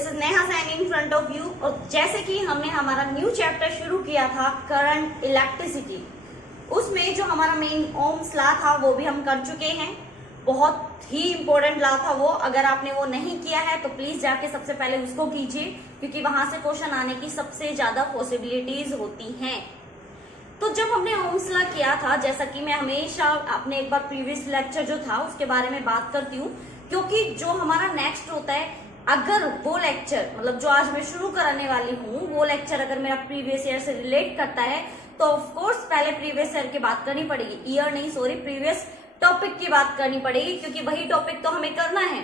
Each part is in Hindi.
This is Neha Saini in front of you. और जैसे कि हमने हमारा न्यू चैप्टर शुरू किया था करंट इलेक्ट्रिसिटी, उसमें जो हमारा मेन ओम्स लॉ था वो भी हम कर चुके हैं। बहुत ही इंपॉर्टेंट लॉ था वो। अगर आपने वो नहीं किया है तो प्लीज जाके सबसे पहले उसको कीजिए, क्योंकि वहां से क्वेश्चन आने की सबसे ज्यादा पॉसिबिलिटीज होती हैं। तो जब हमने ओम्स लॉ किया था, जैसा कि मैं हमेशा अपने एक बार प्रीवियस लेक्चर जो था उसके बारे में बात करती हूँ, क्योंकि जो हमारा नेक्स्ट होता है, अगर वो लेक्चर मतलब जो आज मैं शुरू कराने वाली हूँ वो लेक्चर अगर मेरा प्रीवियस ईयर से रिलेट करता है तो ऑफ कोर्स पहले प्रीवियस ईयर की बात करनी पड़ेगी, ईयर नहीं सॉरी प्रीवियस टॉपिक की बात करनी पड़ेगी, क्योंकि वही टॉपिक तो हमें करना है।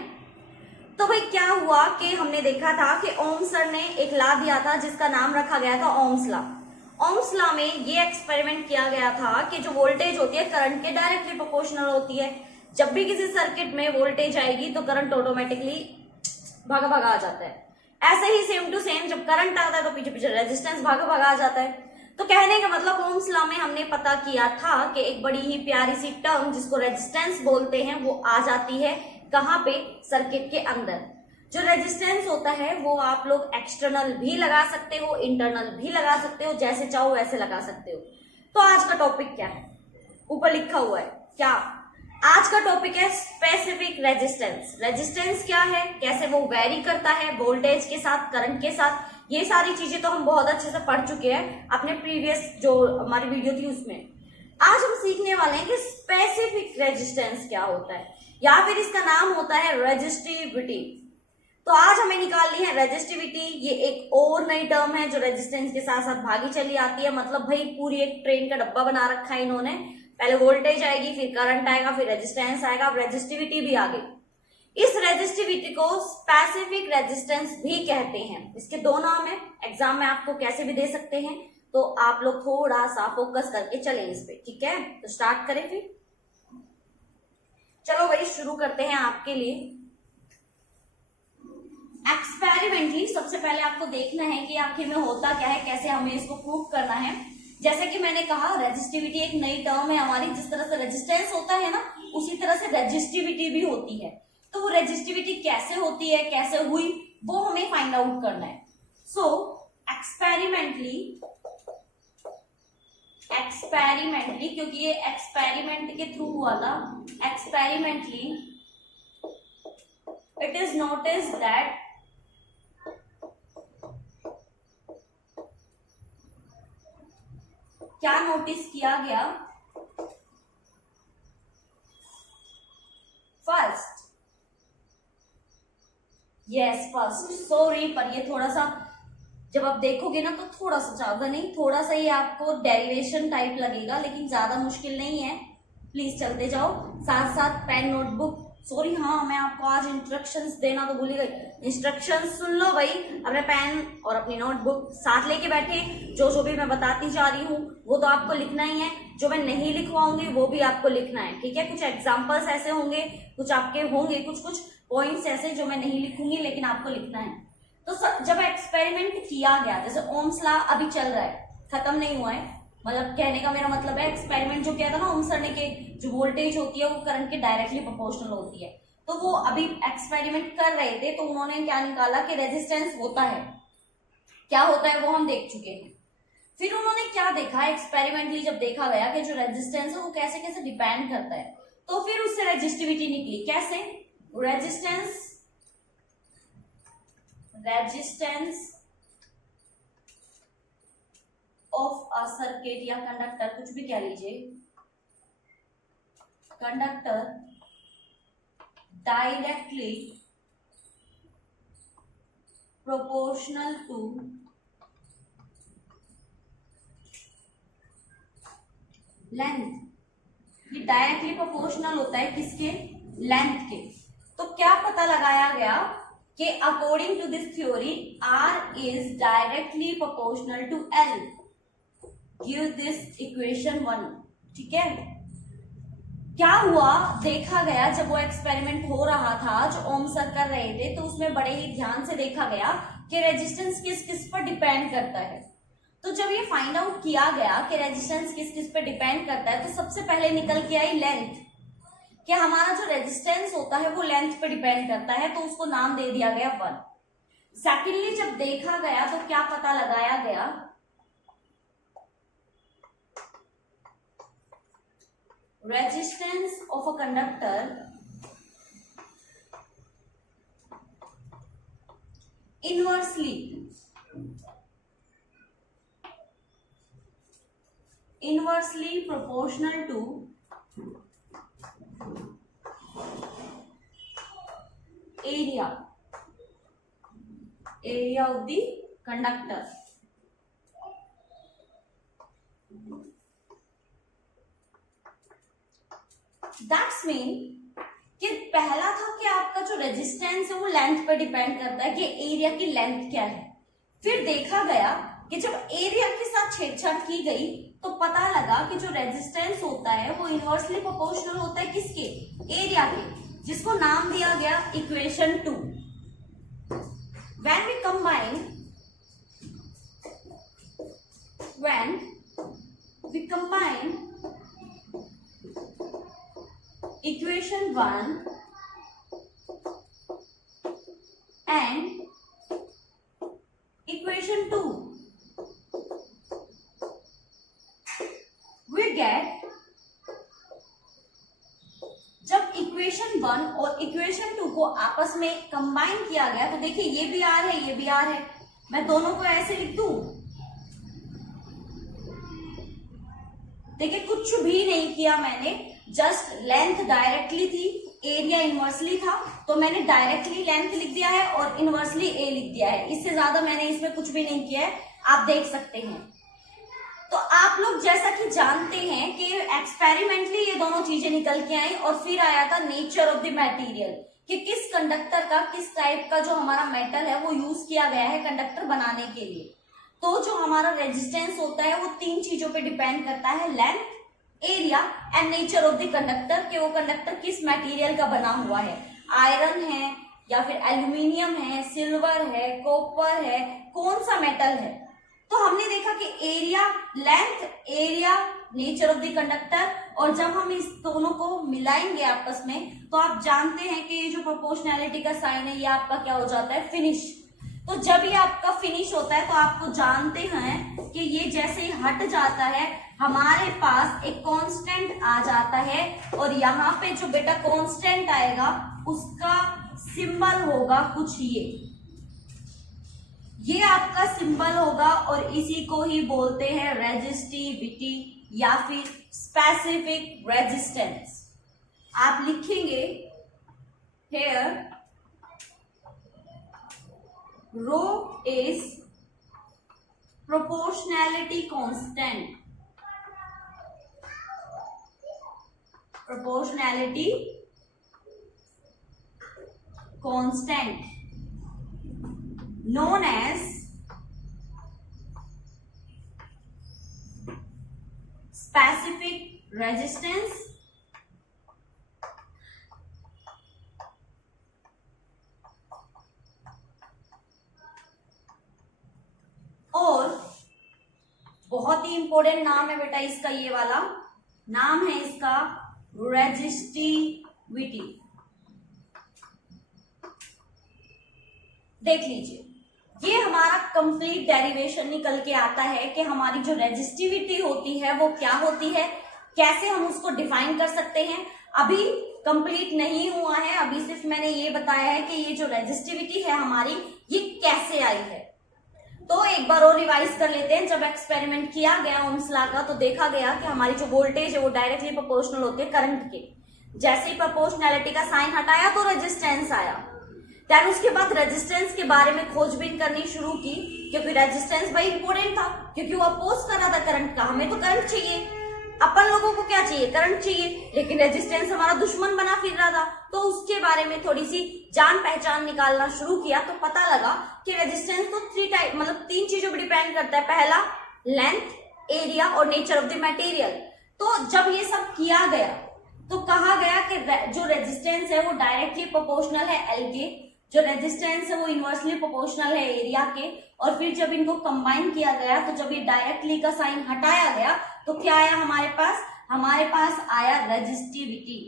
तो भाई क्या हुआ कि हमने देखा था कि ओम्स सर ने एक लॉ दिया था जिसका नाम रखा गया था ओम्स लॉ। ओम्स लॉ में ये एक्सपेरिमेंट किया गया था कि जो वोल्टेज होती है करंट के डायरेक्टली प्रोपोर्शनल होती है। जब भी किसी सर्किट में वोल्टेज आएगी तो करंट ऑटोमेटिकली भागा भागा आ जाता है। ऐसे ही सेम टू सेम जब करंट आता है तो पीछे पीछे रेजिस्टेंस भागा भागा आ जाता है। तो कहने का मतलब ओम्स लॉ में हमने पता किया था कि एक बड़ी ही प्यारी सी टर्म जिसको रेजिस्टेंस बोलते हैं वो आ जाती है कहाँ पे, सर्किट के अंदर। जो रेजिस्टेंस होता है वो आप लोग एक्सटर्नल भी लगा सकते हो, इंटरनल भी लगा सकते हो, जैसे चाहो वैसे लगा सकते हो। तो आज का टॉपिक क्या है, ऊपर लिखा हुआ है क्या, आज का टॉपिक है स्पेसिफिक रेजिस्टेंस। रेजिस्टेंस क्या है, कैसे वो वेरी करता है वोल्टेज के साथ, करंट के साथ, ये सारी चीजें तो हम बहुत अच्छे से पढ़ चुके हैं अपने प्रीवियस जो हमारी वीडियो थी उसमें। आज हम सीखने वाले हैं कि स्पेसिफिक रेजिस्टेंस क्या होता है, या फिर इसका नाम होता है रेजिस्टिविटी। तो आज हमें निकालनी है रेजिस्टिविटी। ये एक और नई टर्म है जो रेजिस्टेंस के साथ साथ भागी चली आती है। मतलब भाई पूरी एक ट्रेन का डब्बा बना रखा है इन्होंने, पहले वोल्टेज आएगी, फिर करंट आएगा, फिर रेजिस्टेंस आएगा, अब रेजिस्टिविटी भी आ गई। इस रेजिस्टिविटी को स्पेसिफिक रेजिस्टेंस भी कहते हैं। इसके दो नाम है, एग्जाम में आपको कैसे भी दे सकते हैं, तो आप लोग थोड़ा सा फोकस करके चले इस पे, ठीक है। तो स्टार्ट करें फिर, चलो भाई शुरू करते हैं आपके लिए। एक्सपेरिमेंटली सबसे पहले आपको देखना है कि आखिर में होता क्या है, कैसे हमें इसको प्रूव करना है। जैसे कि मैंने कहा रेजिस्टिविटी एक नई टर्म है हमारी। जिस तरह से रेजिस्टेंस होता है ना, उसी तरह से रेजिस्टिविटी भी होती है। तो वो रेजिस्टिविटी कैसे होती है, कैसे हुई, वो हमें फाइंड आउट करना है। सो एक्सपेरिमेंटली क्योंकि ये एक्सपेरिमेंट के थ्रू हुआ था, experimentally it is notice that क्या नोटिस किया गया, फर्स्ट, यस फर्स्ट, सॉरी पर ये थोड़ा सा जब आप देखोगे ना तो थोड़ा सा, ज्यादा नहीं, थोड़ा सा ये आपको डेरिवेशन टाइप लगेगा, लेकिन ज्यादा मुश्किल नहीं है। प्लीज चलते जाओ, साथ साथ पेन नोटबुक, सॉरी हाँ मैं आपको आज इंस्ट्रक्शंस देना तो भूल गई। इंस्ट्रक्शंस सुन लो भाई, अपने पेन और अपनी नोटबुक साथ लेके बैठे। जो भी मैं बताती जा रही हूँ वो तो आपको लिखना ही है, जो मैं नहीं लिखवाऊंगी वो भी आपको लिखना है, ठीक है। कुछ एग्जाम्पल्स ऐसे होंगे, कुछ आपके होंगे कुछ पॉइंट्स ऐसे जो मैं नहीं लिखूंगी लेकिन आपको लिखना है। तो जब एक्सपेरिमेंट किया गया, जैसे ओम्स लॉ अभी चल रहा है, खत्म नहीं हुआ है, मतलब कहने का मेरा मतलब है एक्सपेरिमेंट जो किया था ना ओम्स सर ने, के जो वोल्टेज होती है वो करंट के डायरेक्टली प्रोपोर्शनल होती है। तो वो अभी एक्सपेरिमेंट कर रहे थे, तो उन्होंने क्या निकाला कि रेजिस्टेंस होता है, क्या होता है वो हम देख चुके हैं। फिर उन्होंने क्या देखा, एक्सपेरिमेंटली जब देखा गया कि जो रेजिस्टेंस है वो कैसे कैसे डिपेंड करता है, तो फिर उससे रेजिस्टिविटी निकली। कैसे, रेजिस्टेंस ऑफ अ सर्किट या कंडक्टर, कुछ भी कह लीजिए, conductor directly proportional to length. ये डायरेक्टली प्रोपोर्शनल होता है किसके, लेंथ के। तो क्या पता लगाया गया कि according to this theory R is directly proportional to L। Give this equation 1, ठीक है। क्या हुआ, देखा गया जब वो एक्सपेरिमेंट हो रहा था जो ओम सर कर रहे थे, तो उसमें बड़े ही ध्यान से देखा गया कि रेजिस्टेंस किस किस पर डिपेंड करता है। तो जब ये फाइंड आउट किया गया कि रेजिस्टेंस किस किस पर डिपेंड करता है, तो सबसे पहले निकल के आई लेंथ, कि हमारा जो रेजिस्टेंस होता है वो लेंथ पे डिपेंड करता है, तो उसको नाम दे दिया गया 1। सेकेंडली जब देखा गया तो क्या पता लगाया गया, resistance of a conductor inversely proportional to area of the conductor. That's mean कि पहला था कि आपका जो रेजिस्टेंस है वो लेंथ पे डिपेंड करता है कि एरिया की लेंथ क्या है। फिर देखा गया कि जब एरिया के साथ छेड़छाड़ की गई तो पता लगा कि जो रेजिस्टेंस होता है वो इनवर्सली प्रोपोर्शनल होता है किसके, एरिया के, जिसको नाम दिया गया equation 2। when we combine equation 1 and equation 2, we get, जब इक्वेशन 1 और इक्वेशन 2 को आपस में कंबाइन किया गया तो देखिए ये भी आर है, ये भी आर है, मैं दोनों को ऐसे लिख दूं, देखिए कुछ भी नहीं किया मैंने, जस्ट लेंथ डायरेक्टली थी, एरिया इनवर्सली था, तो मैंने डायरेक्टली लेंथ लिख दिया है और इनवर्सली ए लिख दिया है। इससे ज्यादा मैंने इसमें कुछ भी नहीं किया है, आप देख सकते हैं। तो आप लोग जैसा कि जानते हैं कि एक्सपेरिमेंटली ये दोनों चीजें निकल के आई और फिर आया था नेचर ऑफ द मटेरियल, कि किस कंडक्टर का, किस टाइप का जो हमारा मेटल है वो यूज किया गया है कंडक्टर बनाने के लिए। तो जो हमारा रेजिस्टेंस होता है वो 3 चीजों पे डिपेंड करता है, length, area and nature of the conductor, कि वो कंडक्टर किस मटेरियल का बना हुआ है, आयरन है या फिर एल्यूमिनियम है, सिल्वर है, कॉपर है, कौन सा मेटल है। तो हमने देखा कि area, length, area, nature of the conductor, और जब हम इस दोनों को मिलाएंगे आपस में तो आप जानते हैं कि ये जो प्रोपोर्शनैलिटी का साइन है ये आपका क्या हो जाता है, फिनिश। तो जब ये आपका फिनिश होता है तो आपको जानते हैं कि ये जैसे ही हट जाता है हमारे पास एक कांस्टेंट आ जाता है, और यहाँ पे जो बेटा कांस्टेंट आएगा उसका सिंबल होगा कुछ ये आपका सिंबल होगा, और इसी को ही बोलते हैं रेजिस्टिविटी या फिर स्पेसिफिक रेजिस्टेंस। आप लिखेंगे here rho is proportionality constant, proportionality constant known as specific resistance और बहुत ही इंपॉर्टेंट नाम है बेटा इसका, ये वाला नाम है इसका रेजिस्टिविटी। देख लीजिए ये हमारा कंप्लीट डेरिवेशन निकल के आता है कि हमारी जो रेजिस्टिविटी होती है वो क्या होती है, कैसे हम उसको डिफाइन कर सकते हैं। अभी कंप्लीट नहीं हुआ है, अभी सिर्फ मैंने ये बताया है कि ये जो रेजिस्टिविटी है हमारी ये कैसे आई है। तो एक बार और रिवाइज कर लेते हैं। जब एक्सपेरिमेंट किया गया ओम्स लॉ का तो देखा गया कि हमारी जो वोल्टेज है वो डायरेक्टली प्रोपोर्शनल होती है करंट के। जैसे ही प्रोपोर्शनैलिटी का साइन हटाया तो रेजिस्टेंस आया, देन उसके बाद रेजिस्टेंस के बारे में खोजबीन करनी शुरू की, क्योंकि रेजिस्टेंस भाई इंपोर्टेंट था, क्योंकि वो अपोज कर रहा था करंट का। हमें तो करंट चाहिए, अपन लोगों को क्या चाहिए, करंट चाहिए, लेकिन रेजिस्टेंस हमारा दुश्मन बना फिर रहा था। तो उसके बारे में थोड़ी सी जान पहचान निकालना शुरू किया तो पता लगा कि रेजिस्टेंस तो 3 चीजों पर डिपेंड करता है। पहला लेंथ, एरिया और नेचर ऑफ द मटेरियल। तो जब ये सब किया गया तो कहा गया कि जो रेजिस्टेंस है वो डायरेक्टली प्रोपोर्शनल है एल के, जो रेजिस्टेंस है वो इनवर्सली प्रोपोर्शनल है एरिया के, और फिर जब इनको कंबाइन किया गया तो जब ये डायरेक्टली का साइन हटाया गया तो क्या आया हमारे पास आया रेजिस्टिविटी।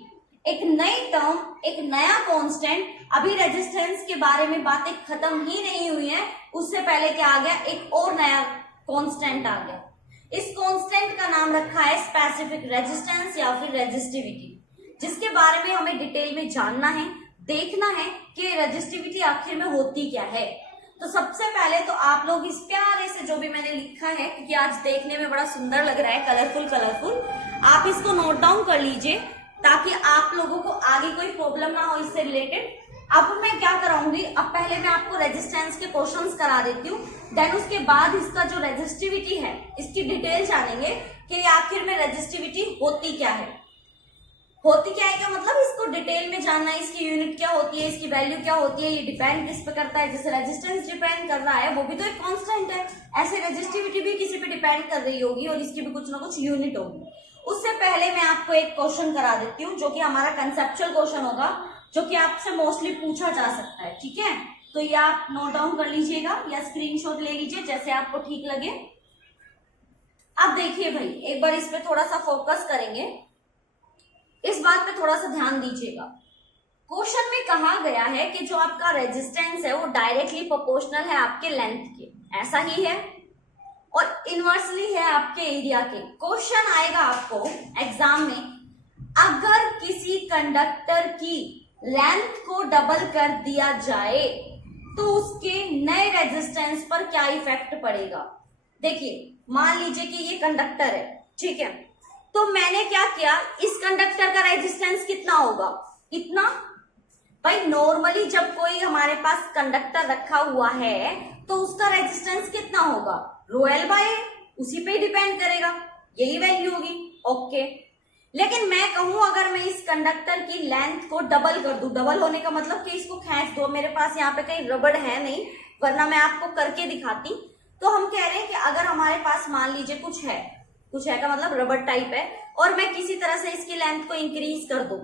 एक नई टर्म, एक नया कांस्टेंट। अभी रेजिस्टेंस के बारे में बातें खत्म ही नहीं हुई है, उससे पहले क्या आ गया, एक और नया कांस्टेंट आ गया। इस कांस्टेंट का नाम रखा है स्पेसिफिक रेजिस्टेंस या फिर रेजिस्टिविटी, जिसके बारे में हमें डिटेल में जानना है, देखना है कि रेजिस्टिविटी आखिर में होती क्या है। तो सबसे पहले तो आप लोग इस प्यारे से जो भी मैंने लिखा है, क्योंकि आज देखने में बड़ा सुंदर लग रहा है, कलरफुल कलरफुल, आप इसको नोट डाउन कर लीजिए ताकि आप लोगों को आगे कोई प्रॉब्लम ना हो इससे रिलेटेड। अब मैं क्या कराऊंगी, अब पहले मैं आपको रेजिस्टेंस के क्वेश्चंस करा देती हूँ, देन उसके बाद इसका जो रेजिस्टिविटी है इसकी डिटेल जानेंगे कि आखिर में रेजिस्टिविटी होती क्या है। होती क्या है का मतलब इसको डिटेल में जानना है, इसकी यूनिट क्या होती है, इसकी वैल्यू क्या होती है, ये डिपेंड किस पे करता है। जैसे रेजिस्टेंस डिपेंड कर रहा है, वो भी तो एक कांस्टेंट है, ऐसे रेजिस्टिविटी भी किसी पे डिपेंड कर रही होगी और इसकी भी कुछ ना कुछ यूनिट होगी। उससे पहले मैं आपको एक क्वेश्चन करा देती हूँ जो कि हमारा कंसेप्चुअल क्वेश्चन होगा, जो कि आपसे मोस्टली पूछा जा सकता है, ठीक है। तो ये आप नोट डाउन कर लीजिएगा या स्क्रीनशॉट ले लीजिए, जैसे आपको ठीक लगे। अब देखिए भाई, एक बार इस पे थोड़ा सा फोकस करेंगे, इस बात पे थोड़ा सा ध्यान दीजिएगा। क्वेश्चन में कहा गया है कि जो आपका रेजिस्टेंस है वो डायरेक्टली प्रोपोर्शनल है आपके लेंथ के, ऐसा ही है, और इनवर्सली है आपके एरिया के। क्वेश्चन आएगा आपको एग्जाम में, अगर किसी कंडक्टर की लेंथ को डबल कर दिया जाए तो उसके नए रेजिस्टेंस पर क्या इफेक्ट पड़ेगा। देखिए, मान लीजिए कि ये कंडक्टर है, ठीक है, तो मैंने क्या किया, इस कंडक्टर का रेजिस्टेंस कितना होगा, इतना। भाई नॉर्मली जब कोई हमारे पास कंडक्टर रखा हुआ है तो उसका रेजिस्टेंस कितना होगा, रो एल बाय ए, उसी पे डिपेंड करेगा, यही वैल्यू होगी, ओके। लेकिन मैं कहूं अगर मैं इस कंडक्टर की लेंथ को डबल कर दूं, डबल होने का मतलब कि इसको खींच दो, मेरे पास यहाँ पे कहीं रबड़ है नहीं, वरना मैं आपको करके दिखाती। तो हम कह रहे हैं कि अगर हमारे पास मान लीजिए कुछ है का मतलब रबड़ टाइप है, और मैं किसी तरह से इसकी लेंथ को इंक्रीज कर दूं,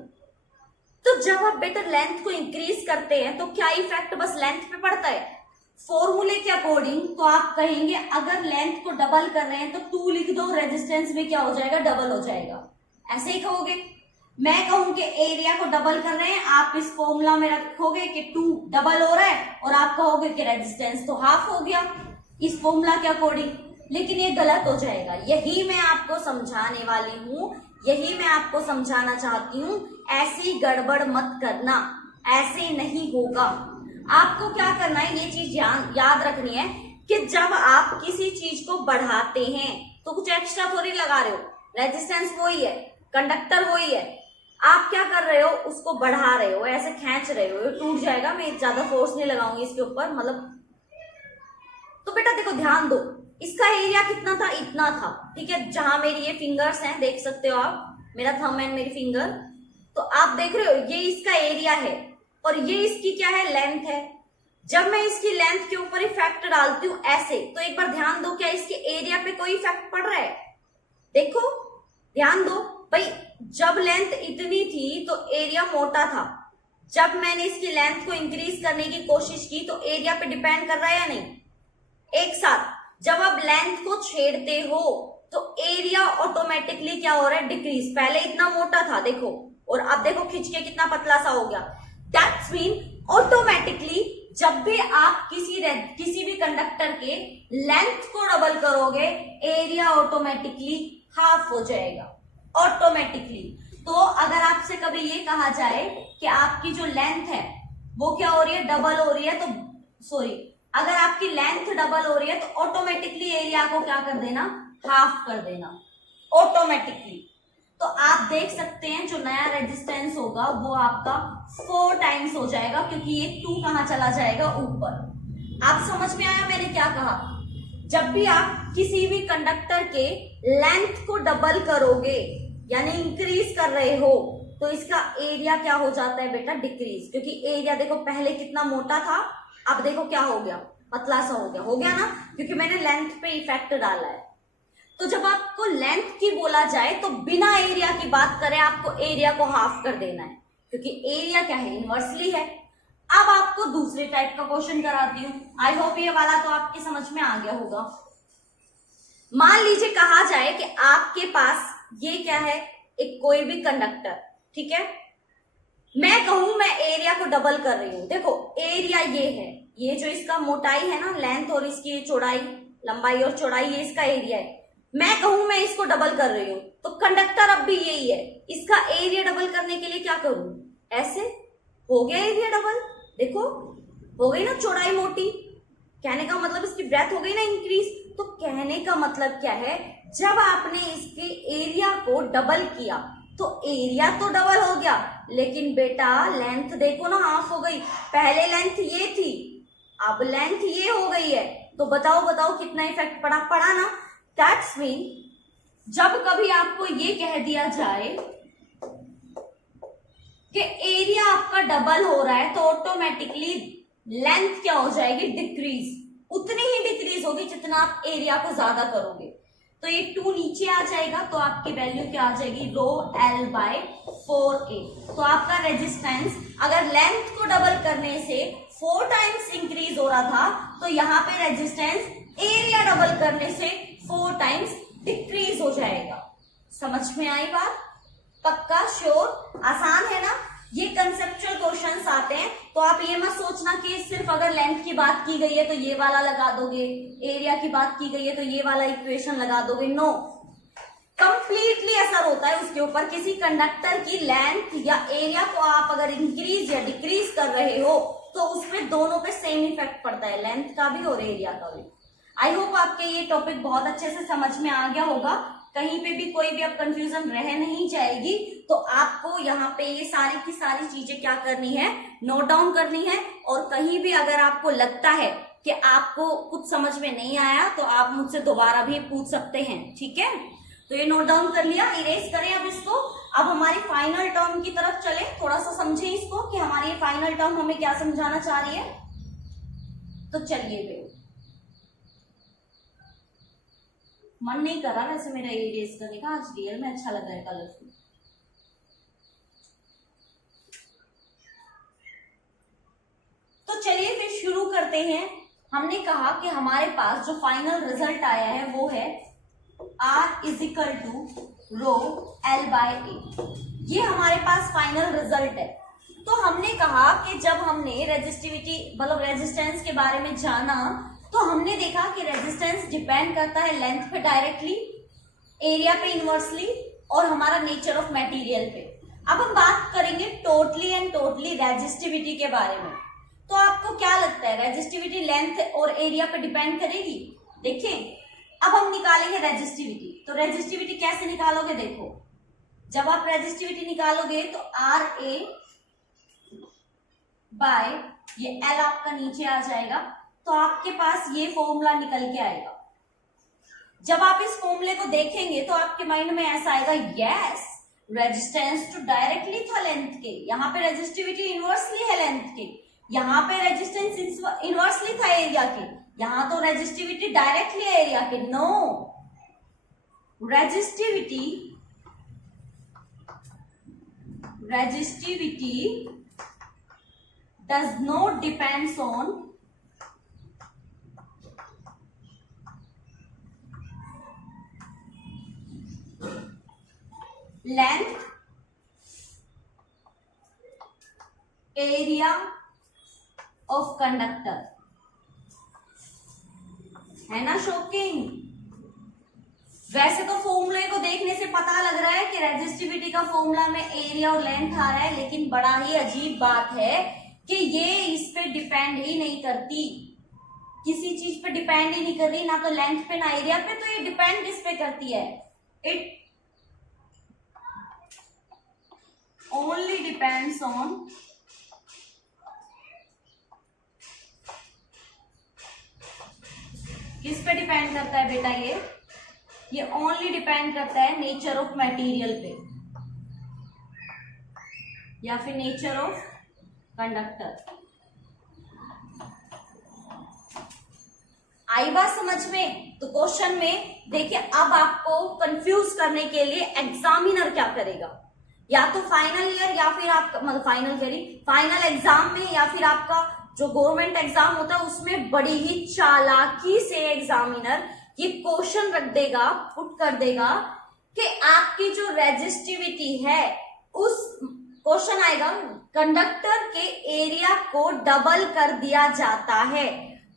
तो जब आप बेटा लेंथ को इंक्रीज करते हैं तो क्या इफेक्ट बस लेंथ पे पड़ता है। फॉर्मूले के अकॉर्डिंग तो आप कहेंगे अगर लेंथ को डबल कर रहे हैं तो 2 लिख दो, रेजिस्टेंस में क्या हो जाएगा, डबल हो जाएगा, ऐसे ही कहोगे। मैं कहूं कि एरिया को डबल कर रहे हैं, आप इस फॉर्मूला में रखोगे कि 2 डबल हो रहा है, और आप कहोगे कि रेजिस्टेंस तो हाफ हो गया इस फॉर्मूला के अकॉर्डिंग, लेकिन ये गलत हो जाएगा। यही मैं आपको समझाने वाली हूं, यही मैं आपको समझाना चाहती हूं, ऐसी गड़बड़ मत करना, ऐसे नहीं होगा। आपको क्या करना है, ये चीज याद रखनी है कि जब आप किसी चीज को बढ़ाते हैं तो कुछ एक्स्ट्रा थोड़ी लगा रहे हो, रेजिस्टेंस वही है, कंडक्टर वही है, आप क्या कर रहे हो, उसको बढ़ा रहे हो, ऐसे खींच रहे हो, टूट जाएगा। मैं ज्यादा फोर्स नहीं लगाऊंगी इसके ऊपर, मतलब। तो बेटा देखो, ध्यान दो, इसका एरिया कितना था, इतना था, ठीक है। जहां मेरी ये फिंगर्स हैं, देख सकते हो आप, मेरा थंब एंड मेरी फिंगर, तो आप देख रहे हो ये इसका एरिया है और ये इसकी क्या है, लेंथ है। जब मैं इसकी लेंथ के ऊपर इफेक्ट डालती हूं ऐसे, तो एक बार ध्यान दो, क्या इसके एरिया पे कोई इफेक्ट पड़ रहा है, देखो ध्यान दो भाई। जब लेंथ इतनी थी तो एरिया मोटा था, जब मैंने इसकी लेंथ को इंक्रीज करने की कोशिश की तो एरिया पे डिपेंड कर रहा है या नहीं, एक साथ। जब आप लेंथ को छेड़ते हो तो एरिया ऑटोमेटिकली क्या हो रहा है, डिक्रीज। पहले इतना मोटा था देखो, और अब देखो खिंच के कितना पतला सा हो गया। दैट्स मीन ऑटोमेटिकली जब भी आप किसी भी कंडक्टर के लेंथ को डबल करोगे, एरिया ऑटोमेटिकली हाफ हो जाएगा, ऑटोमेटिकली। तो अगर आपसे कभी ये कहा जाए कि आपकी जो लेंथ है वो क्या हो रही है, डबल हो रही है, तो सॉरी, अगर आपकी लेंथ डबल हो रही है तो ऑटोमेटिकली एरिया को क्या कर देना, हाफ कर देना, ऑटोमेटिकली। तो आप देख सकते हैं जो नया रेजिस्टेंस होगा वो आपका 4 टाइम्स हो जाएगा, क्योंकि ये 2 कहां चला जाएगा, ऊपर। आप समझ में आया मैंने क्या कहा। जब भी आप किसी भी कंडक्टर के लेंथ को डबल करोगे यानी इंक्रीज कर रहे हो, तो इसका एरिया क्या हो जाता है बेटा, डिक्रीज। क्योंकि एरिया देखो पहले कितना मोटा था, अब देखो क्या हो गया, पतला सा हो गया ना, क्योंकि मैंने लेंथ पे इफेक्ट डाला है। तो जब आपको लेंथ की बोला जाए तो बिना एरिया की बात करें, आपको एरिया को हाफ कर देना है, क्योंकि एरिया क्या है, इनवर्सली है। अब आपको दूसरे टाइप का क्वेश्चन कराती हूं, आई होप ये वाला तो आपके समझ में आ गया होगा। मान लीजिए कहा जाए कि आपके पास ये क्या है, एक कोई भी कंडक्टर, ठीक है, मैं कहूं मैं एरिया को डबल कर रही हूं, देखो एरिया ये है, ये जो इसका मोटाई है ना, लेंथ और इसकी चौड़ाई, लंबाई और चौड़ाई, ये इसका एरिया है। मैं कहूं मैं इसको डबल कर रही हूं, तो कंडक्टर अब भी यही है, इसका एरिया डबल करने के लिए क्या करूं, ऐसे हो गया एरिया डबल, देखो हो गई ना चौड़ाई मोटी, कहने का मतलब इसकी ब्रेथ हो गई ना इंक्रीज। तो कहने का मतलब क्या है, जब आपने इसके एरिया को डबल किया तो एरिया तो डबल हो गया, लेकिन बेटा लेंथ देखो ना हाफ हो गई, पहले लेंथ ये थी अब लेंथ ये हो गई है, तो बताओ बताओ कितना इफेक्ट पड़ा ना। दैट्स मीन जब कभी आपको ये कह दिया जाए कि एरिया आपका डबल हो रहा है, तो ऑटोमेटिकली लेंथ क्या हो जाएगी, डिक्रीज, उतनी ही डिक्रीज होगी जितना आप एरिया को ज्यादा करोगे। तो ये 2 नीचे आ जाएगा, तो आपकी वैल्यू क्या आ जाएगी, रो एल बाय 4a। तो आपका रेजिस्टेंस अगर लेंथ को डबल करने से 4 टाइम्स इंक्रीज हो रहा था, तो यहाँ पे रेजिस्टेंस एरिया डबल करने से 4 टाइम्स डिक्रीज हो जाएगा। समझ में आई बात, पक्का, श्योर, आसान है ना। ये कंसेप्चुअल क्वेश्चंस आते हैं, तो आप ये मत सोचना कि सिर्फ अगर लेंथ की बात की गई है तो ये वाला लगा दोगे, एरिया की बात की गई है तो ये वाला इक्वेशन लगा दोगे, नो, कंप्लीटली असर होता है उसके ऊपर। किसी कंडक्टर की लेंथ या एरिया को आप अगर इंक्रीज या डिक्रीज कर रहे हो तो उसमें दोनों पे सेम इफेक्ट पड़ता है, लेंथ का भी और एरिया का भी। आई होप आपके ये टॉपिक बहुत अच्छे से समझ में आ गया होगा, कहीं पे भी कोई भी अब कंफ्यूजन रह नहीं जाएगी। तो आपको यहाँ पे ये सारी की सारी चीजें क्या करनी है, नोट डाउन करनी है, और कहीं भी अगर आपको लगता है कि आपको कुछ समझ में नहीं आया तो आप मुझसे दोबारा भी पूछ सकते हैं, ठीक है। तो ये नोट डाउन कर लिया, इरेज करें अब इसको। अब हमारी फाइनल टर्म की तरफ चले, थोड़ा सा समझे इसको कि हमारी ये फाइनल टर्म हमें क्या समझाना चाह रही है। तो चलिए बे, मन नहीं कर रहा वैसे मेरा इरेज करने का, आज रियल में अच्छा लग रहा है कलरफुल। तो चलिए फिर शुरू करते हैं। हमने कहा कि हमारे पास जो फाइनल रिजल्ट आया है वो है R is equal to rho L by a, ये हमारे पास फाइनल रिजल्ट है। तो हमने कहा कि जब हमने रेजिस्टिविटी मतलब रेजिस्टेंस के बारे में जाना, तो हमने देखा कि रेजिस्टेंस डिपेंड करता है लेंथ पे डायरेक्टली, एरिया पे इनवर्सली, और हमारा नेचर ऑफ मटेरियल पे। अब हम बात करेंगे टोटली एंड टोटली रेजिस्टिविटी के बारे में। तो आपको क्या लगता है, रेजिस्टिविटी लेंथ और एरिया पे डिपेंड करेगी? देखिए अब हम निकालेंगे रेजिस्टिविटी। तो रेजिस्टिविटी कैसे निकालोगे, देखो जब आप रेजिस्टिविटी निकालोगे तो आर ए बाय ये एल आपका नीचे आ जाएगा, तो आपके पास ये फॉर्मूला निकल के आएगा। जब आप इस फॉर्मूले को देखेंगे तो आपके माइंड में ऐसा आएगा, यस रेजिस्टेंस तो डायरेक्टली था लेंथ के, यहाँ पे रेजिस्टिविटी इनवर्सली है लेंथ के, यहाँ पे रेजिस्टेंस इनवर्सली था एरिया के, यहाँ तो रेजिस्टिविटी डायरेक्टली है एरिया के। No, resistivity does not depends on length, area of conductor, है ना शॉकिंग। वैसे तो फॉर्मूले को देखने से पता लग रहा है कि रेजिस्टिविटी का फॉर्मूला में एरिया और लेंथ आ रहा है, लेकिन बड़ा ही अजीब बात है कि ये इस पे डिपेंड ही नहीं करती, किसी चीज पे डिपेंड ही नहीं कर रही, ना तो लेंथ पे ना एरिया पे। तो ये डिपेंड किस पे करती है, इट ओनली डिपेंड्स ऑन किस पे डिपेंड करता है बेटा, ये ओनली डिपेंड करता है नेचर ऑफ मटेरियल पे या फिर नेचर ऑफ कंडक्टर। आई बात समझ में? तो क्वेश्चन में देखिए, अब आपको कंफ्यूज करने के लिए एग्जामिनर क्या करेगा, या तो फाइनल ईयर या फिर आपका मतलब फाइनल एग्जाम में, या फिर आपका जो गवर्नमेंट एग्जाम होता है उसमें बड़ी ही चालाकी से एग्जामिनर ये क्वेश्चन रख देगा, पुट कर देगा कि आपकी जो रेजिस्टिविटी है, उस क्वेश्चन आएगा कंडक्टर के एरिया को डबल कर दिया जाता है,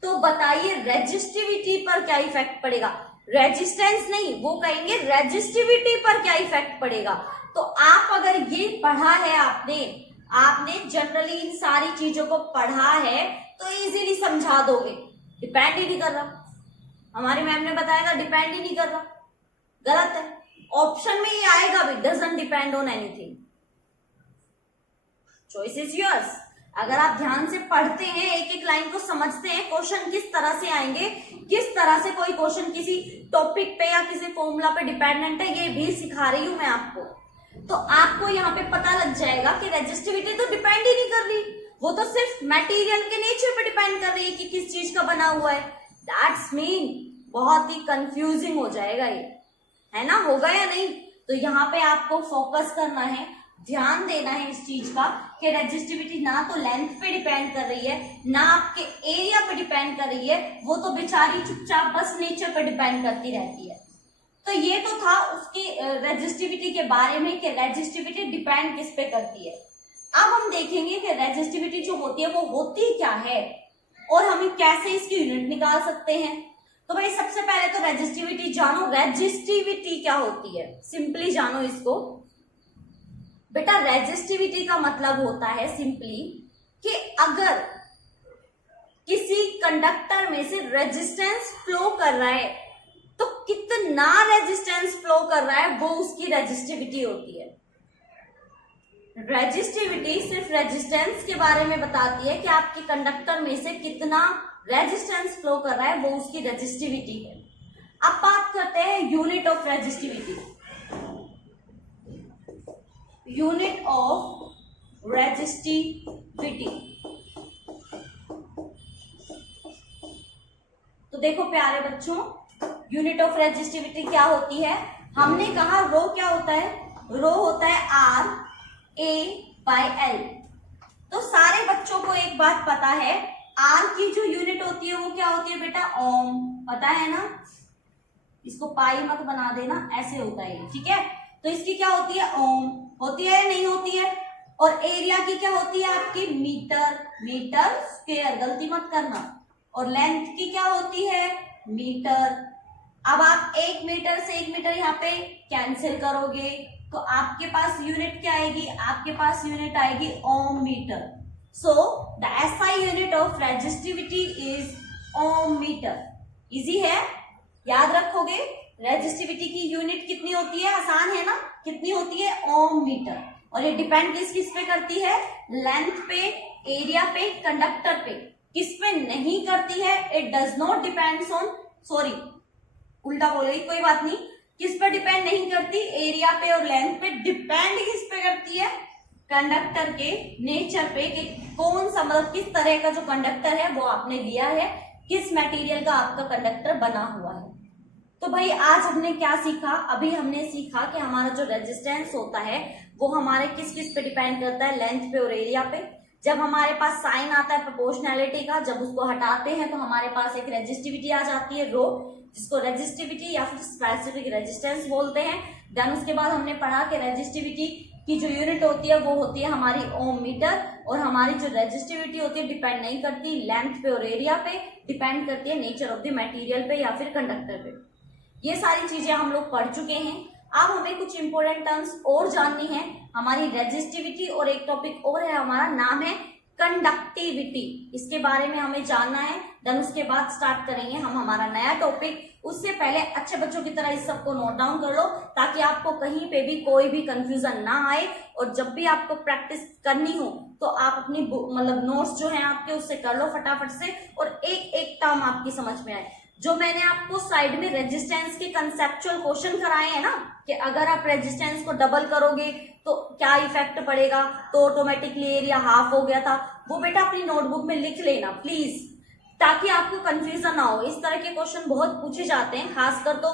तो बताइए रेजिस्टिविटी पर क्या इफेक्ट पड़ेगा? रेजिस्टेंस नहीं, वो कहेंगे रेजिस्टिविटी पर क्या इफेक्ट पड़ेगा। तो आप अगर ये पढ़ा है आपने जनरली इन सारी चीजों को पढ़ा है तो इजीली समझा दोगे। डिपेंड ही नहीं कर रहा, हमारी मैम ने बताया था डिपेंड ही नहीं कर रहा, गलत है। ऑप्शन में ही आएगा भी, doesn't depend on anything. Choice is yours. अगर आप ध्यान से पढ़ते हैं, एक एक लाइन को समझते हैं, क्वेश्चन किस तरह से आएंगे, किस तरह से कोई क्वेश्चन किसी टॉपिक पे या किसी फॉर्मूला पे डिपेंडेंट है, ये भी सिखा रही हूं मैं आपको। तो आपको यहाँ पे पता लग जाएगा कि रेजिस्टिविटी तो डिपेंड ही नहीं कर रही, वो तो सिर्फ मटेरियल के नेचर पे डिपेंड कर रही है कि किस चीज का बना हुआ है। दैट्स मीन बहुत ही कंफ्यूजिंग हो जाएगा ये, है ना? होगा या नहीं? तो यहाँ पे आपको फोकस करना है, ध्यान देना है इस चीज का कि रेजिस्टिविटी ना तो लेंथ पे डिपेंड कर रही है, ना आपके एरिया पे डिपेंड कर रही है, वो तो बेचारी चुपचाप बस नेचर पे डिपेंड करती रहती है। तो ये तो था उसकी रेजिस्टिविटी के बारे में कि रेजिस्टिविटी डिपेंड किस पे करती है। अब हम देखेंगे कि रेजिस्टिविटी जो होती है वो होती क्या है और हम कैसे इसकी यूनिट निकाल सकते हैं। तो भाई सबसे पहले तो रेजिस्टिविटी जानो। रेजिस्टिविटी क्या होती है, सिंपली जानो इसको बेटा। रेजिस्टिविटी का मतलब होता है सिंपली कि अगर किसी कंडक्टर में से रेजिस्टेंस फ्लो कर रहा है तो कितना रेजिस्टेंस फ्लो कर रहा है वो उसकी रेजिस्टिविटी होती है। रेजिस्टिविटी सिर्फ रेजिस्टेंस के बारे में बताती है कि आपके कंडक्टर में से कितना रेजिस्टेंस फ्लो कर रहा है, वो उसकी रेजिस्टिविटी है। अब बात करते हैं unit of resistivity. Unit of resistivity, तो देखो प्यारे बच्चों, यूनिट ऑफ रेजिस्टिविटी क्या होती है? हमने कहा रो क्या होता है? रो होता है RA/L। तो सारे बच्चों को एक बात पता है, आर की जो यूनिट होती है वो क्या होती है बेटा? ओम। पता है ना? इसको पाई मत बना देना, ऐसे होता है, ठीक है? तो इसकी क्या होती है? ओम। होती है या नहीं होती है? और एरिया की क्या होती है आपकी? मीटर। मीटर स्क्वायर, गलती मत करना। और लेंथ की क्या होती है? मीटर। अब आप 1 मीटर से 1 मीटर यहाँ पे कैंसिल करोगे तो आपके पास यूनिट क्या आएगी? आपके पास यूनिट आएगी ohm metre. So the SI unit of resistivity is ohm metre. Easy है, याद रखोगे। रेजिस्टिविटी की यूनिट कितनी होती है? आसान है ना? कितनी होती है? ओम मीटर। और ये डिपेंड किस पे करती है? लेंथ पे, एरिया पे, कंडक्टर पे। किस पे नहीं करती है? It does not depends on, sorry उल्टा बोल रही, कोई बात नहीं। किस पे डिपेंड नहीं करती? एरिया पे और लेंथ पे। डिपेंड किस पे करती है? कंडक्टर के नेचर पे, कि कौन सा मतलब किस तरह का जो कंडक्टर है वो आपने लिया है, किस मटेरियल का आपका कंडक्टर बना हुआ है। तो भाई आज हमने क्या सीखा? अभी हमने सीखा कि हमारा जो रेजिस्टेंस होता है वो हमारे किस किस पे डिपेंड करता है? लेंथ पे और एरिया पे। जब हमारे पास साइन आता है प्रोपोर्शनैलिटी का, जब उसको हटाते हैं तो हमारे पास एक रेजिस्टिविटी आ जाती है रो, जिसको रेजिस्टिविटी या फिर स्पेसिफिक रेजिस्टेंस बोलते हैं। देन उसके बाद हमने पढ़ा कि रेजिस्टिविटी की जो यूनिट होती है वो होती है हमारी ओम मीटर, और हमारी जो रेजिस्टिविटी होती है डिपेंड नहीं करती लेंथ पे और एरिया पे, डिपेंड करती है नेचर ऑफ द मटेरियल पे या फिर कंडक्टर पे। ये सारी चीजें हम लोग पढ़ चुके हैं। अब हमें कुछ इंपॉर्टेंट टर्म्स और जाननी है हमारी रेजिस्टिविटी, और एक टॉपिक और है हमारा, नाम है कंडक्टिविटी। इसके बारे में हमें जानना है। देन उसके बाद स्टार्ट करेंगे हम हमारा नया टॉपिक। उससे पहले अच्छे बच्चों की तरह इस सबको नोट डाउन कर लो ताकि आपको कहीं पे भी कोई भी कंफ्यूजन ना आए, और जब भी आपको प्रैक्टिस करनी हो तो आप अपनी मतलब नोट्स जो है आपके उससे कर लो फटाफट से, और एक एक टर्म आपकी समझ में आए। जो मैंने आपको साइड में रेजिस्टेंस के कंसेप्चुअल क्वेश्चन कराए हैं ना, कि अगर आप रेजिस्टेंस को डबल करोगे तो क्या इफेक्ट पड़ेगा, तो ऑटोमेटिकली एरिया हाफ हो गया था, वो बेटा अपनी नोटबुक में लिख लेना प्लीज, ताकि आपको कंफ्यूजन ना हो। इस तरह के क्वेश्चन बहुत पूछे जाते हैं, खासकर तो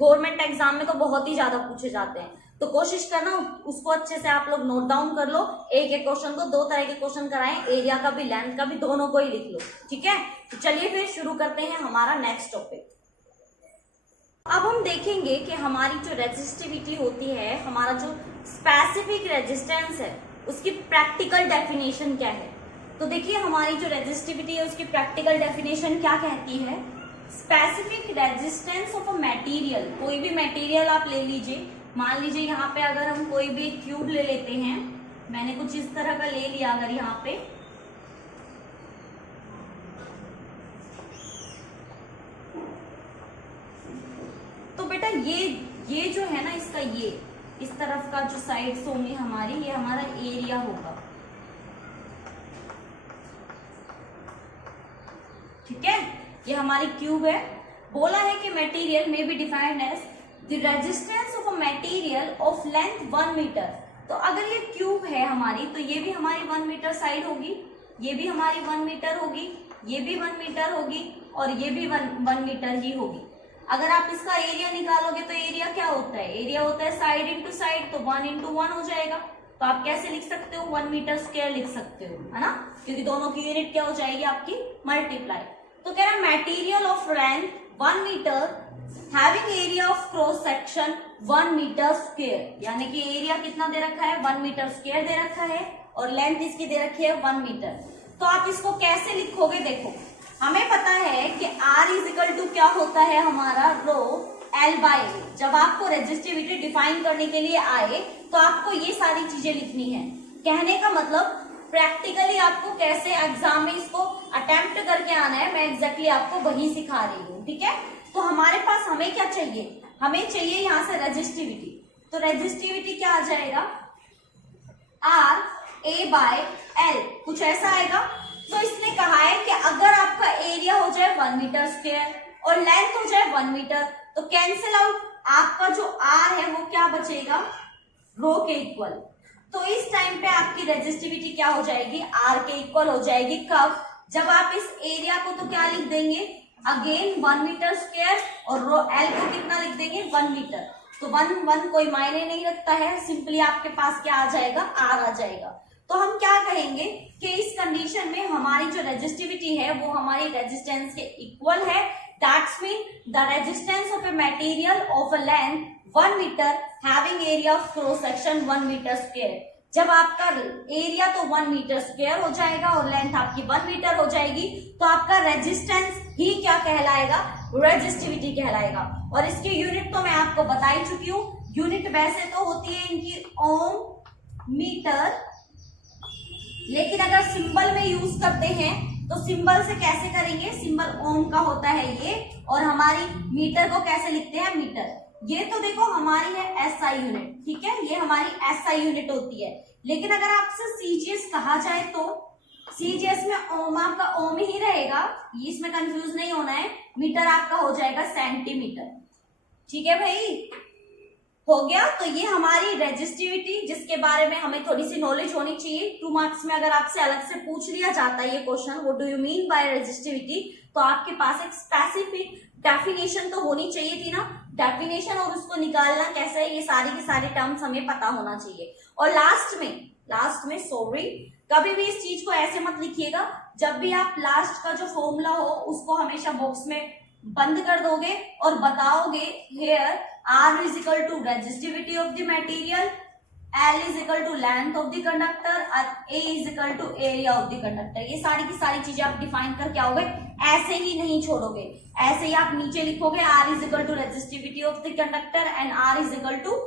गवर्नमेंट एग्जाम में तो बहुत ही ज्यादा पूछे जाते हैं। तो कोशिश करना उसको अच्छे से आप लोग नोट डाउन कर लो। एक एक क्वेश्चन को 2 तरह के क्वेश्चन कराएं, एरिया का भी लेंथ का भी, दोनों को ही लिख लो, ठीक है। तो चलिए फिर शुरू करते हैं हमारा नेक्स्ट टॉपिक। अब हम देखेंगे कि हमारी जो रेजिस्टिविटी होती है, हमारा जो स्पेसिफिक रेजिस्टेंस है उसकी प्रैक्टिकल डेफिनेशन क्या है। तो देखिए हमारी जो रेजिस्टिविटी है उसकी प्रैक्टिकल डेफिनेशन क्या कहती है, specific resistance of a material. कोई भी मटेरियल आप ले लीजिए, मान लीजिए यहाँ पे अगर हम कोई भी क्यूब ले लेते हैं, मैंने कुछ इस तरह का ले लिया अगर यहाँ पे, तो बेटा ये जो है ना इसका, ये इस तरफ का जो साइड्स होंगी हमारी, ये हमारा एरिया होगा, ठीक है। ये हमारी क्यूब है। बोला है कि मटेरियल में be defined as the resistance of a material of length 1 metre. तो अगर ये क्यूब है हमारी, तो ये भी हमारी 1 मीटर साइड होगी, ये भी हमारी 1 मीटर होगी, ये भी 1 मीटर होगी और ये भी 1 मीटर ही होगी। अगर आप इसका एरिया निकालोगे तो एरिया क्या होता है, एरिया होता है साइड इंटू साइड, तो 1 इंटू 1 हो जाएगा। तो आप कैसे लिख सकते हो, 1 मीटर स्क्वायर लिख सकते हो, है ना, क्योंकि दोनों की यूनिट क्या हो जाएगी आपकी, मल्टीप्लाई। तो कह रहा है material of length 1 metre having area of cross section 1 metre square, यानी कि एरिया कितना दे रखा है, 1 मीटर स्क्वायर दे रखा है और लेंथ इसकी दे रखी है 1 मीटर। तो आप इसको कैसे लिखोगे, देखो हमें पता है कि R इज इक्वल टू क्या होता है हमारा, रो L बाय ए। जब आपको रेजिस्टिविटी डिफाइन करने के लिए आए तो आपको ये सारी चीजें लिखनी है। कहने का मतलब प्रैक्टिकली आपको कैसे एग्जाम में इसको अटेम्प्ट करके आना है, मैं एग्जैक्टली आपको वही सिखा रही हूँ, ठीक है। तो हमारे पास हमें क्या चाहिए, हमें चाहिए यहाँ से रेजिस्टिविटी। तो रेजिस्टिविटी क्या आ जाएगा, R A बाय L, कुछ ऐसा आएगा। तो इसने कहा है कि अगर आपका एरिया हो जाए 1 मीटर स्क्वायर और लेंथ हो जाए 1 मीटर, तो कैंसिल आउट, आपका जो R है वो क्या बचेगा, रो के इक्वल। तो इस टाइम पे आपकी रेजिस्टिविटी क्या हो जाएगी, R के इक्वल हो जाएगी। कब, जब आप इस एरिया को तो क्या लिख देंगे, अगेन 1 मीटर स्क्वायर और रो L को कितना लिख देंगे, 1 मीटर। तो 1 कोई मायने नहीं रखता है, सिंपली आपके पास क्या आ जाएगा, R आ जाएगा। तो हम क्या कहेंगे कि इस कंडीशन में हमारी जो रेजिस्टिविटी है वो हमारी रेजिस्टेंस के इक्वल है। That's mean the resistance of a material of a length 1 metre having area of cross section 1 metre square. जब आपका एरिया तो 1 मीटर स्क्वायर हो जाएगा और लेंथ आपकी 1 मीटर हो जाएगी, तो आपका रेजिस्टेंस ही क्या कहलाएगा, रेजिस्टिविटी कहलाएगा। और इसकी यूनिट तो मैं आपको बता ही चुकी हूँ। यूनिट वैसे तो होती है इनकी ओम, मीटर, लेकिन अगर सिंबल में यूज करते हैं तो सिंबल से कैसे करेंगे, सिंबल ओम का होता है ये, और हमारी मीटर को कैसे लिखते हैं, मीटर। ये तो देखो हमारी है एसआई यूनिट, ठीक है, ये हमारी एसआई यूनिट होती है। लेकिन अगर आपसे सीजीएस कहा जाए तो सीजीएस में ओम आपका ओम ही रहेगा, इसमें कंफ्यूज नहीं होना है। मीटर आपका हो जाएगा सेंटीमीटर, ठीक है भाई, हो गया। तो ये हमारी रेजिस्टिविटी, जिसके बारे में हमें थोड़ी सी नॉलेज होनी चाहिए। 2 मार्क्स में अगर आपसे अलग से पूछ लिया जाता है ये question, what do you mean by resistivity, तो आपके पास एक स्पेसिफिक डेफिनेशन तो होनी चाहिए थी ना, डेफिनेशन, और उसको निकालना कैसे है, ये सारी की सारी टर्म्स हमें पता होना चाहिए। और लास्ट में सॉरी, कभी भी इस चीज को ऐसे मत लिखिएगा, जब भी आप लास्ट का जो फॉर्मूला हो उसको हमेशा बॉक्स में बंद कर दोगे और बताओगे hair R is equal to resistivity of the material, L is equal to length of the conductor, A is equal to area of the conductor। ये सारी की सारी चीजें आप डिफाइन करके आओगे, ऐसे ही नहीं छोड़ोगे, ऐसे ही आप नीचे लिखोगे R is equal to resistivity of the conductor and R is equal to,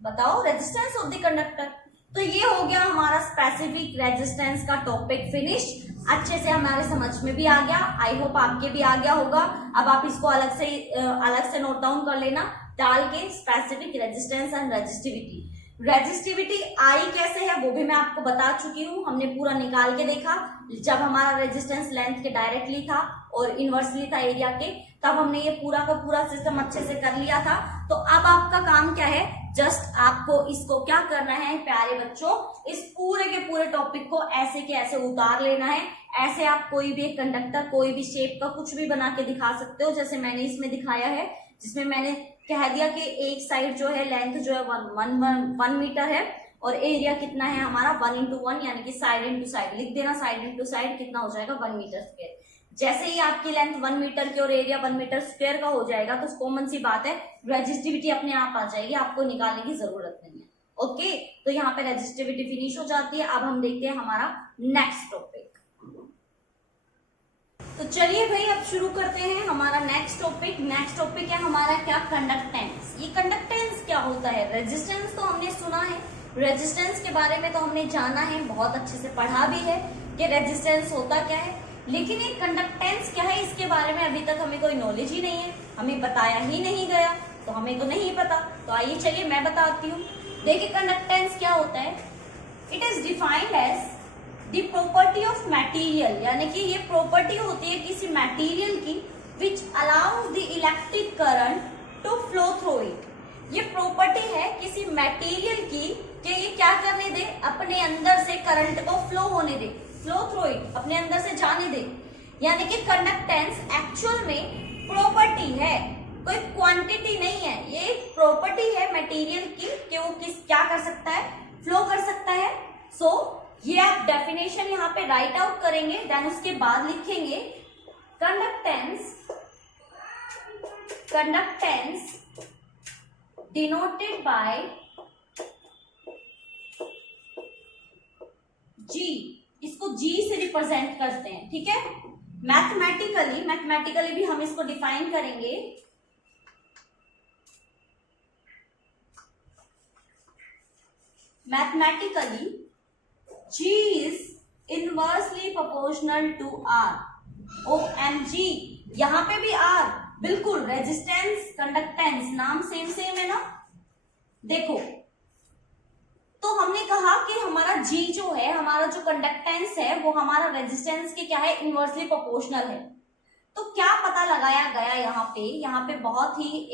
बताओ, resistance of the conductor। तो ये हो गया हमारा स्पेसिफिक रेजिस्टेंस का टॉपिक फिनिश। अच्छे से हमारे समझ में भी आ गया, आई होप आपके भी आ गया होगा। अब आप इसको अलग से नोट डाउन कर लेना, डाल के स्पेसिफिक रेजिस्टेंस एंड रेजिस्टिविटी आई कैसे है वो भी मैं आपको बता चुकी हूँ, हमने पूरा निकाल के देखा। जब हमारा रेजिस्टेंस लेंथ के डायरेक्टली था और इनवर्सली था एरिया के, तब हमने ये पूरा का पूरा सिस्टम अच्छे से कर लिया था। तो अब आपका काम क्या है, जस्ट आपको इसको क्या करना है प्यारे बच्चों, इस पूरे के पूरे टॉपिक को ऐसे के ऐसे उतार लेना है। ऐसे आप कोई भी एक कंडक्टर, कोई भी शेप का कुछ भी बना के दिखा सकते हो, जैसे मैंने इसमें दिखाया है, जिसमें मैंने कह दिया कि एक साइड जो है लेंथ जो है 1 मीटर है और एरिया कितना है हमारा 1 इंटू 1, यानी कि साइड इंटू साइड लिख देना, साइड इंटू साइड कितना हो जाएगा 1 मीटर स्क्वायर। जैसे ही आपकी लेंथ 1 मीटर की और एरिया 1 मीटर स्क्वायर का हो जाएगा तो कॉमन सी बात है रेजिस्टिविटी अपने आप आ जाएगी, आपको निकालने की जरूरत नहीं है। ओके, तो यहाँ पे रेजिस्टिविटी फिनिश हो जाती है। अब हम देखते हैं हमारा नेक्स्ट टॉपिक। तो चलिए भाई अब शुरू करते हैं हमारा नेक्स्ट टॉपिक। नेक्स्ट टॉपिक है हमारा क्या, कंडक्टेंस। ये कंडक्टेंस क्या होता है? रेजिस्टेंस तो हमने सुना है, रेजिस्टेंस के बारे में तो हमने जाना है, बहुत अच्छे से पढ़ा भी है कि रेजिस्टेंस होता क्या है, लेकिन ये कंडक्टेंस क्या है इसके बारे में अभी तक हमें कोई नॉलेज ही नहीं है, हमें बताया ही नहीं गया, तो हमें तो नहीं पता। तो आइए चलिए मैं बताती हूँ। देखिए कंडक्टेंस क्या होता है। It is defined as the property of material, यानी कि ये प्रॉपर्टी होती है किसी मटेरियल की which allows the electric current to flow through it. ये प्रॉपर्टी है किसी मटेरियल की कि ये क्या करने दे, अपने अंदर से करंट को फ्लो होने दे, फ्लो थ्रू इट, अपने अंदर से जाने दे। यानी कि कंडक्टेंस एक्चुअल में प्रॉपर्टी है, कोई क्वांटिटी नहीं है, ये प्रॉपर्टी है मटेरियल की कि वो क्या कर सकता है, फ्लो कर सकता है। ये आप डेफिनेशन यहाँ पे राइट आउट करेंगे, देन उसके बाद लिखेंगे कंडक्टेंस डिनोटेड बाय जी, इसको जी से रिप्रेजेंट करते हैं, ठीक है। मैथमेटिकली भी हम इसको डिफाइन करेंगे। Mathematically G is inversely proportional to R. OMG, यहाँ पे भी R, बिल्कुल रेजिस्टेंस कंडक्टेंस नाम सेम है ना। देखो तो हमने कहा कि हमारा G जो है, हमारा जो कंडक्टेंस है वो हमारा रेजिस्टेंस के क्या है, इनवर्सली प्रोपोर्शनल है। तो क्या पता लगाया गया यहाँ पे बहुत ही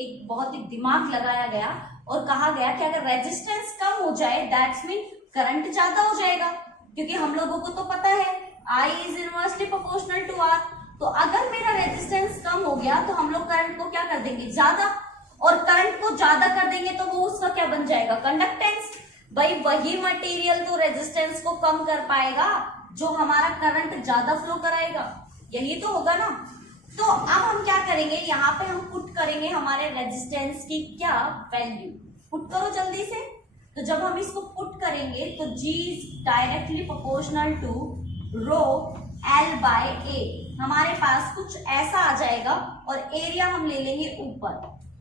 दिमाग लगाया गया और कहा गया कि अगर रेजिस्टेंस कम हो जाए दैट्स मीन करंट ज्यादा हो जाएगा, क्योंकि हम लोगों को तो पता है I is inversely proportional to R। तो अगर मेरा रेजिस्टेंस कम हो गया तो हम लोग करंट को क्या कर देंगे, ज्यादा, और करंट को ज्यादा कर देंगे तो वो उसका क्या बन जाएगा, कंडक्टेंस। भाई वही मटेरियल तो रेजिस्टेंस को कम कर पाएगा जो हमारा करंट ज्यादा फ्लो कराएगा, यही तो होगा ना। तो अब हम क्या करेंगे, यहाँ पे हम पुट करेंगे हमारे रेजिस्टेंस की क्या वैल्यू, पुट करो जल्दी से। तो जब हम इसको पुट करेंगे तो G is directly proportional to rho L by A, हमारे पास कुछ ऐसा आ जाएगा और एरिया हम ले लेंगे ऊपर,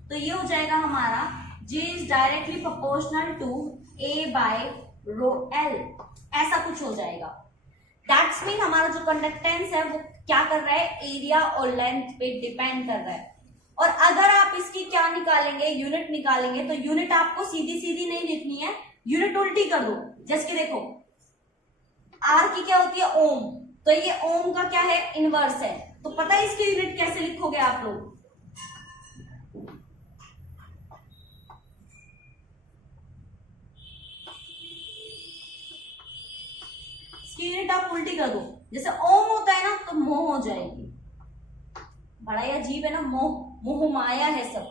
तो ये हो जाएगा हमारा G is directly proportional to A by rho L, ऐसा कुछ हो जाएगा। दैट्स मीन हमारा जो कंडक्टेंस है वो क्या कर रहा है, एरिया और लेंथ पे डिपेंड कर रहा है। और अगर आप इसकी क्या निकालेंगे, यूनिट निकालेंगे, तो यूनिट आपको सीधी सीधी नहीं लिखनी है, यूनिट उल्टी कर दो। जैसे कि देखो R की क्या होती है, ओम, तो ये ओम का क्या है, इनवर्स है, तो पता है इसकी यूनिट कैसे लिखोगे आप लोग, इसकी यूनिट आप उल्टी कर दो। जैसे ओम होता है ना तो मोह हो जाएगी, बड़ा ही अजीब है ना, मोह माया है सब,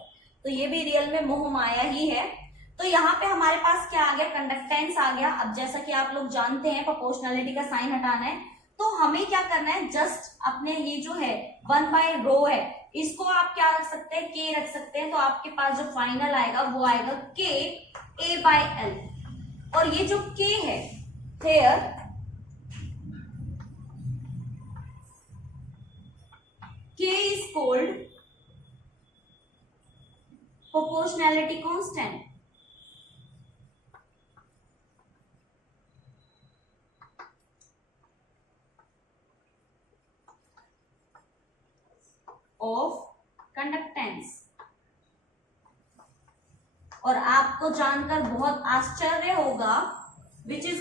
तो ये भी रियल में मोह माया ही है। तो यहाँ पे हमारे पास क्या आ गया, कंडक्टेंस आ गया। अब जैसा कि आप लोग जानते हैं प्रोपोर्शनलिटी का साइन हटाना है, तो हमें क्या करना है, जस्ट अपने ये जो है 1 बाय रो है, इसको आप क्या रख सकते हैं, K रख सकते हैं, तो आपके पास जो फाइनल आएगा वो आएगा K A बाय L। और ये जो K है here, K is called proportionality constant। Of conductance. और आपको जानकर बहुत आश्चर्य होगा, which is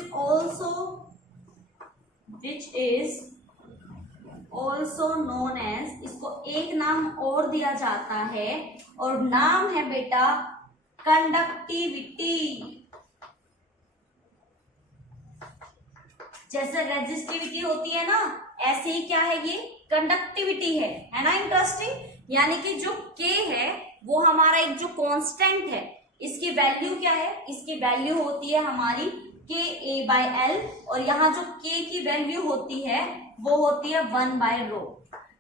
also known as, इसको एक नाम और दिया जाता है और नाम है बेटा कंडक्टिविटी। जैसे रेजिस्टिविटी होती है ना, ऐसे ही क्या है, ये कंडक्टिविटी है ना। इंटरेस्टिंग। यानी कि जो K है वो हमारा एक जो कांस्टेंट है, इसकी वैल्यू क्या है, इसकी वैल्यू होती है हमारी K A बाय L, और यहाँ जो K की वैल्यू होती है वो होती है 1 बाय रो।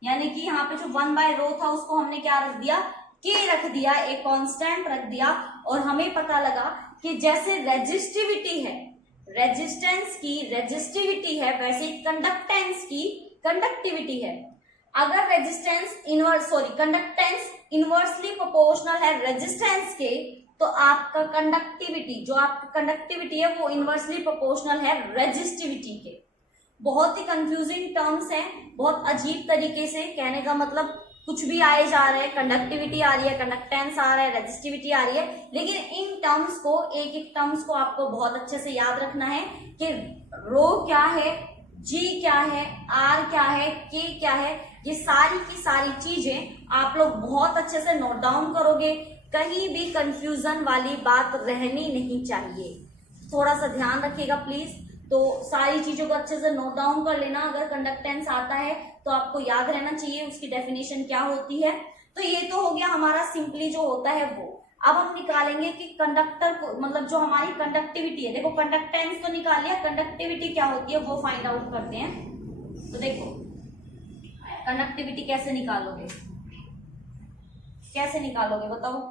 यानी कि यहाँ पे जो 1 बाय रो था उसको हमने क्या रख दिया, K रख दिया, एक कांस्टेंट रख दिया, और हमें पता लगा कि जैसे रेजिस्टिविटी है, रेजिस्टेंस की रेजिस्टिविटी है, वैसे कंडक्टेंस की कंडक्टिविटी है। अगर कंडक्टेंस इनवर्सली प्रोपोर्शनल है रेजिस्टेंस के, तो आपका कंडक्टिविटी, जो आपका कंडक्टिविटी है वो इनवर्सली प्रोपोर्शनल है रेजिस्टिविटी के। बहुत ही कंफ्यूजिंग टर्म्स हैं, बहुत अजीब तरीके से कहने का मतलब कुछ भी आए जा रहे हैं, कंडक्टिविटी आ रही है, कंडक्टेंस आ रहा है, रेजिस्टिविटी आ रही है, लेकिन इन टर्म्स को, एक एक टर्म्स को आपको बहुत अच्छे से याद रखना है कि रो क्या है, जी क्या है, आर क्या है, के क्या है, ये सारी की सारी चीजें आप लोग बहुत अच्छे से नोट डाउन करोगे। कहीं भी कंफ्यूजन वाली बात रहनी नहीं चाहिए, थोड़ा सा ध्यान रखिएगा प्लीज। तो सारी चीजों को अच्छे से नोट डाउन कर लेना। अगर कंडक्टेंस आता है तो आपको याद रहना चाहिए उसकी डेफिनेशन क्या होती है। तो ये तो हो गया हमारा सिंपली जो होता है वो। अब हम निकालेंगे कि कंडक्टर को, मतलब जो हमारी कंडक्टिविटी है, देखो कंडक्टेंस तो निकाल लिया, कंडक्टिविटी क्या होती है वो फाइंड आउट करते हैं। तो देखो कंडक्टिविटी कैसे निकालोगे, कैसे निकालोगे बताओ,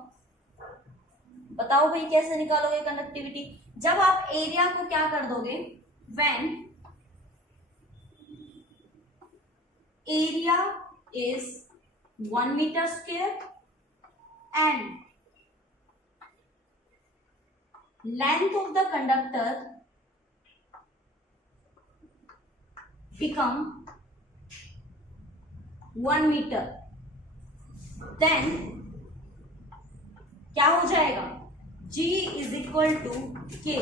बताओ भाई कैसे निकालोगे कंडक्टिविटी। जब आप एरिया को क्या कर दोगे, when area is 1 metre square and length of the conductor become 1 metre, then क्या हो जाएगा, G इज इक्वल टू के।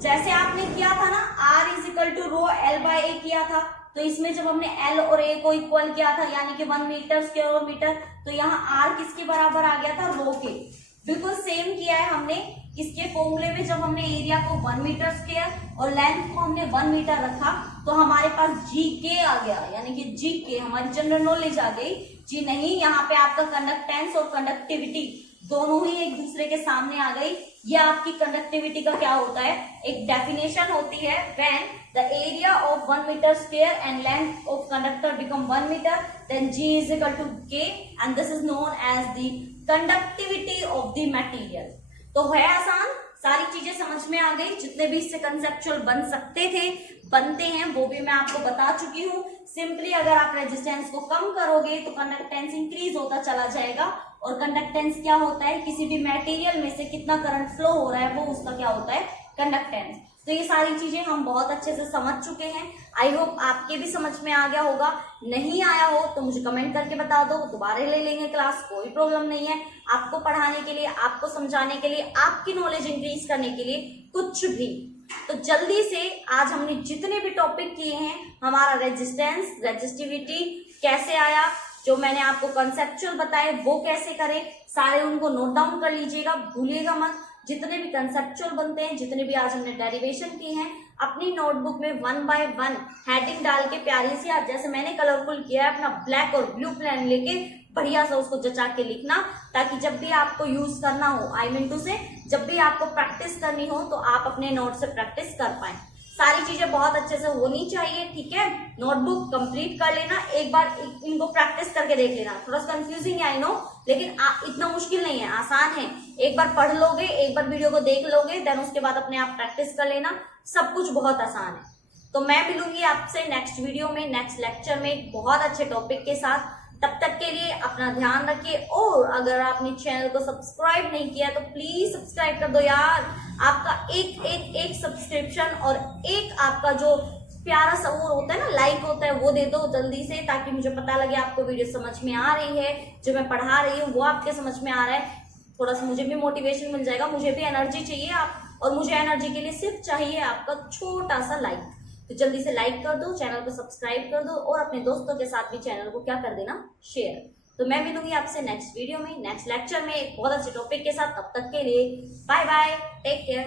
जैसे आपने किया था ना R is equal to rho L by A किया था, तो इसमें जब हमने L और A को इक्वल किया था यानी कि 1 मीटर स्क्वायर और मीटर, तो यहाँ R किसके बराबर आ गया था, रो के। बिल्कुल सेम किया है हमने इसके फॉर्मूले में। जब हमने एरिया को 1 मीटर स्क्वायर और लेंथ को हमने 1 मीटर रखा तो हमारे पास जी के आ गया, यानी कि जी के हमारी जनरल नॉलेज आ गई। जी नहीं, यहाँ पे आपका कंडक्टेंस और कंडक्टिविटी दोनों ही एक दूसरे के सामने आ गई। ये आपकी कंडक्टिविटी का क्या होता है, एक डेफिनेशन होती है। When the area of 1 metre square and length of conductor become 1 metre, then G is equal to K and this is known as the conductivity of the material. तो है आसान, सारी चीजें समझ में आ गई। जितने भी इससे कंसेप्चुअल बन सकते थे, बनते हैं, वो भी मैं आपको बता चुकी हूँ। सिंपली अगर आप रेजिस्टेंस को कम करोगे तो कंडक्टेंस इंक्रीज होता चला जाएगा। और कंडक्टेंस क्या होता है, किसी भी मटेरियल में से कितना करंट फ्लो हो रहा है वो उसका क्या होता है, कंडक्टेंस। तो ये सारी चीजें हम बहुत अच्छे से समझ चुके हैं। आई होप आपके भी समझ में आ गया होगा। नहीं आया हो तो मुझे कमेंट करके बता दो, दोबारा ले लेंगे क्लास, कोई प्रॉब्लम नहीं है। आपको पढ़ाने के लिए, आपको समझाने के लिए, आपकी नॉलेज इंक्रीज करने के लिए, कुछ भी। तो जल्दी से आज हमने जितने भी टॉपिक किए हैं, हमारा रेजिस्टेंस, रेजिस्टिविटी कैसे आया, जो मैंने आपको कंसेप्चुअल बताए वो कैसे करें, सारे उनको नोट डाउन कर लीजिएगा, भूलिएगा मत। जितने भी कंसेप्चुअल बनते हैं, जितने भी आज हमने डेरिवेशन की हैं, अपनी नोटबुक में 1 बाय 1 हेडिंग डाल के प्यारी सी, आज जैसे मैंने कलरफुल किया है, अपना ब्लैक और ब्लू पेन लेके बढ़िया सा उसको जचा के लिखना, ताकि जब भी आपको यूज करना हो, आई मीन टू से जब भी आपको प्रैक्टिस करनी हो तो आप अपने नोट से प्रैक्टिस कर पाए। सारी चीजें बहुत अच्छे से होनी चाहिए, ठीक है। नोटबुक कंप्लीट कर लेना, एक बार इनको प्रैक्टिस करके देख लेना। थोड़ा सा कंफ्यूजिंग है आई नो, लेकिन इतना मुश्किल नहीं है, आसान है। एक बार पढ़ लोगे, एक बार वीडियो को देख लोगे, देन उसके बाद अपने आप प्रैक्टिस कर लेना, सब कुछ बहुत आसान है। तो मैं मिलूंगी आपसे नेक्स्ट वीडियो में, नेक्स्ट लेक्चर में एक बहुत अच्छे टॉपिक के साथ। तब तक के लिए अपना ध्यान रखिए, और अगर आपने चैनल को सब्सक्राइब नहीं किया तो प्लीज सब्सक्राइब कर दो यार। आपका एक सब्सक्रिप्शन और एक आपका जो प्यारा सा वो होता है ना, लाइक होता है, वो दे दो जल्दी से, ताकि मुझे पता लगे आपको वीडियो समझ में आ रही है, जो मैं पढ़ा रही हूँ वो आपके समझ में आ रहा है। थोड़ा सा मुझे भी मोटिवेशन मिल जाएगा, मुझे भी एनर्जी चाहिए और मुझे एनर्जी के लिए सिर्फ चाहिए आपका छोटा सा लाइक। तो जल्दी से लाइक कर दो, चैनल को सब्सक्राइब कर दो, और अपने दोस्तों के साथ भी चैनल को क्या कर देना, शेयर। तो मैं मिलूंगी आपसे नेक्स्ट वीडियो में, नेक्स्ट लेक्चर में एक बहुत अच्छे टॉपिक के साथ। तब तक के लिए बाय बाय, टेक केयर।